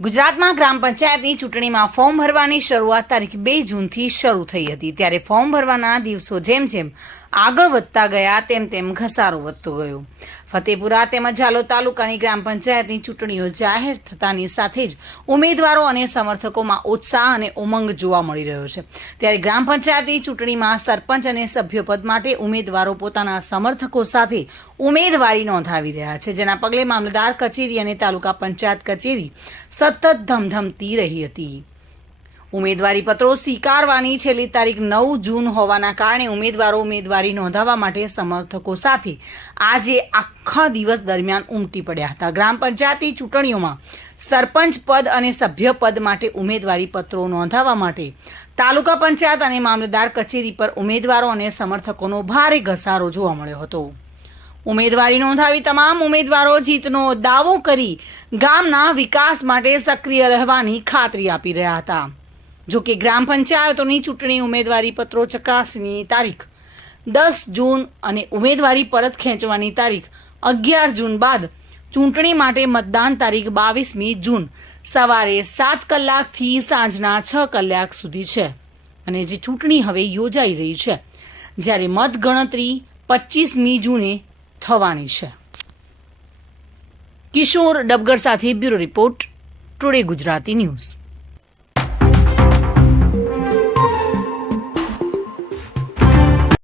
ગુજરાતમાં ગ્રામ પંચાયતની ચૂંટણીમાં ફોર્મ ભરવાની શરૂઆત તારીખ 2 જૂનથી શરૂ થઈ હતી। ત્યારે ફોર્મ ભરવાના દિવસો જેમ જેમ આગળ વધતા ગયા તેમ તેમ ઘસારો વધતો ગયો। ફતેપુરા તેમજ ઝાલોદ તાલુકાની ગ્રામ પંચાયતની ચૂંટણીઓ જાહેર થતાની સાથે જ ઉમેદવારો અને સમર્થકોમાં ઉત્સાહ અને ઉમંગ જોવા મળી રહ્યો છે। ત્યારે ગ્રામ પંચાયતની ચૂંટણીમાં સરપંચ અને સભ્યપદ માટે ઉમેદવારો પોતાના સમર્થકો સાથે ઉમેદવારી નોંધાવી રહ્યા છે, જેના પગલે મામલતદાર કચેરી અને તાલુકા પંચાયત કચેરી સતત ધમધમતી રહી હતી। ઉમેદવારી પત્રો સ્વીકારવાની છેલ્લી તારીખ 9 જૂન હોવાના કારણે ઉમેદવારો ઉમેદવારી નોંધાવવા માટે સમર્થકો સાથે આજે આખા દિવસ દરમિયાન ઉમટી પડ્યા હતા। ગ્રામ પંચાયતની ચૂંટણીઓમાં સરપંચ પદ અને સભ્ય પદ માટે ઉમેદવારી પત્રો નોંધાવવા માટે તાલુકા પંચાયત અને મામલતદાર કચેરી પર ઉમેદવારો અને સમર્થકોનો ભારે ઘસારો જોવા મળ્યો હતો। ઉમેદવારી નોંધાવી તમામ ઉમેદવારો જીતનો દાવો કરી ગામના વિકાસ માટે સક્રિય રહેવાની ખાતરી આપી રહ્યા હતા। જો કે ગ્રામ પંચાયતોની ચૂંટણી ઉમેદવારી પત્રો ચકાસણીની તારીખ 10 જૂન અને ઉમેદવારી પરત ખેંચવાની તારીખ 11 જૂન બાદ ચૂંટણી માટે મતદાન તારીખ 22મી જૂન સવારે 7 કલાકથી સાંજના 6 કલાક સુધી છે અને જે ચૂંટણી હવે યોજાઈ રહી છે, જ્યારે મતગણતરી 25મી જૂને થવાની છે। કિશોર ડબગર સાથે bureau report, today Gujarati news.